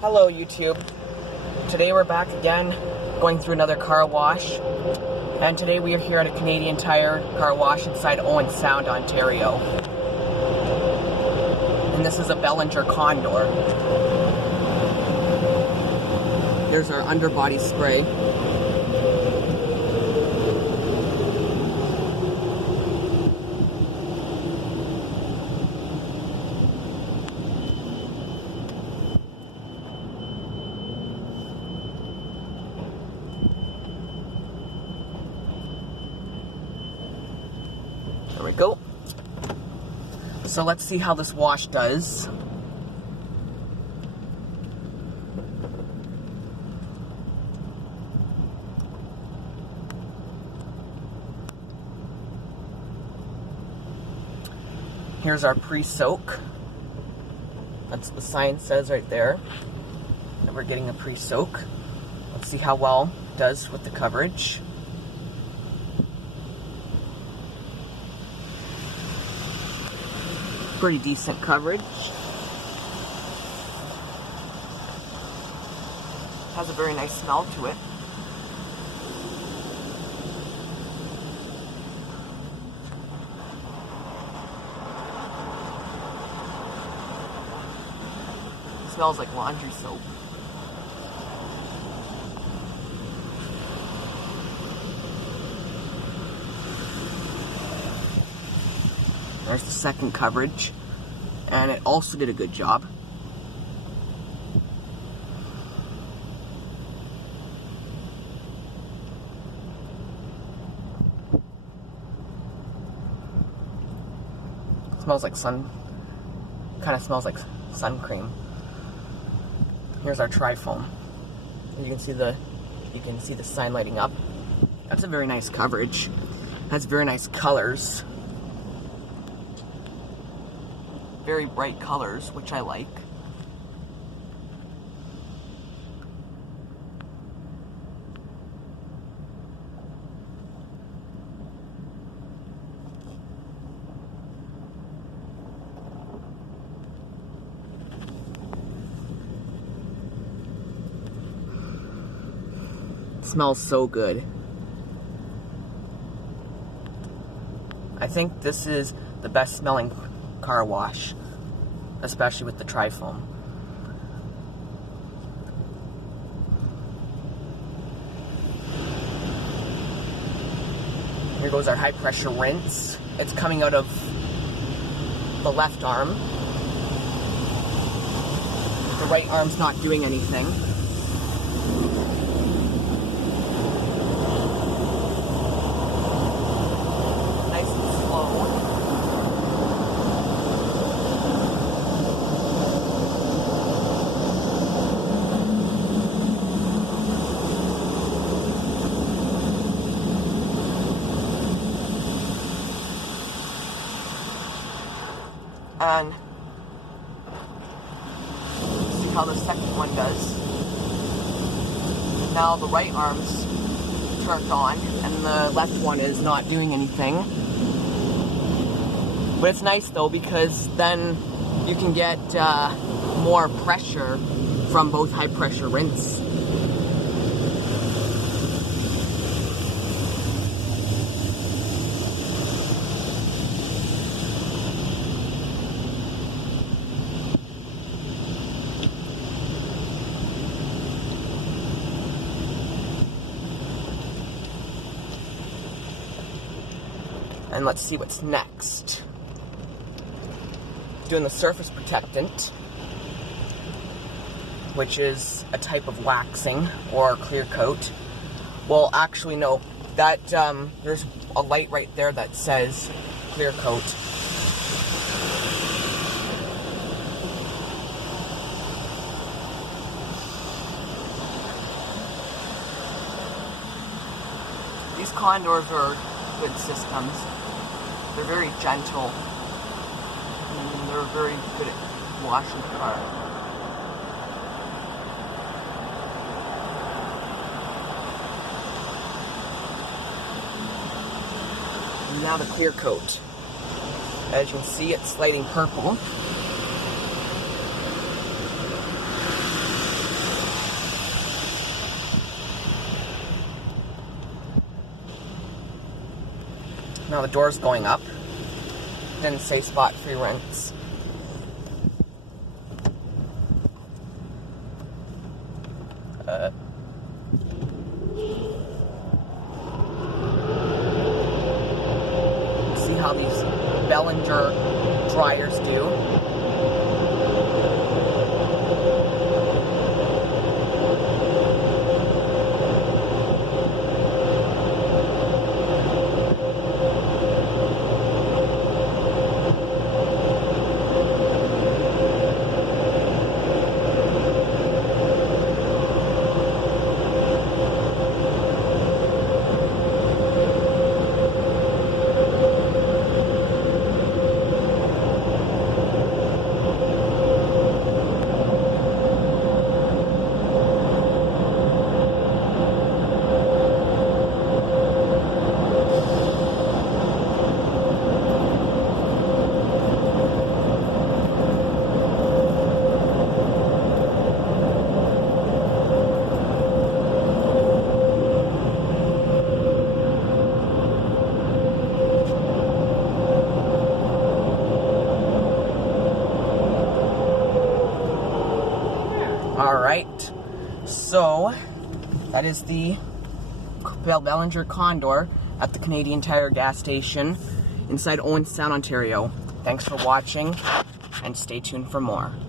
Hello YouTube. Today we're back again, going through another car wash. And today we are here at a Canadian Tire car wash inside Owen Sound, Ontario. And this is a Belanger Condor. Here's our underbody spray. There we go. So let's see how this wash does. Here's our pre-soak. That's what the sign says right there, that we're getting a pre-soak. Let's see how well it does with the coverage. Pretty decent coverage. Has a very nice smell to it. Smells like laundry soap. There's the second coverage, and it also did a good job. Smells like kind of smells like sun cream. Here's our tri-foam. And you can see the sign lighting up. That's a very nice coverage. Has very nice colors. Very bright colors, which I like. It smells so good. I think this is the best smelling car wash, especially with the tri-foam. Here goes our high pressure rinse. It's coming out of the left arm. The right arm's not doing anything. Nice and slow. And see how the second one does. Now the right arm's turned on and the left one is not doing anything. But it's nice though, because then you can get more pressure from both high pressure rinse. And let's see what's next. Doing the surface protectant, which is a type of waxing or clear coat. Well, actually no, that there's a light right there that says clear coat. These Condors are good systems. They're very gentle, and they're very good at washing the car. And now the clear coat. As you can see, it's lighting purple. Now the door's going up. Didn't say spot free rents. See how these Belanger dryers do. Alright, so that is the Belanger Kondor at the Canadian Tire gas station inside Owen, Ontario. Thanks for watching, and stay tuned for more.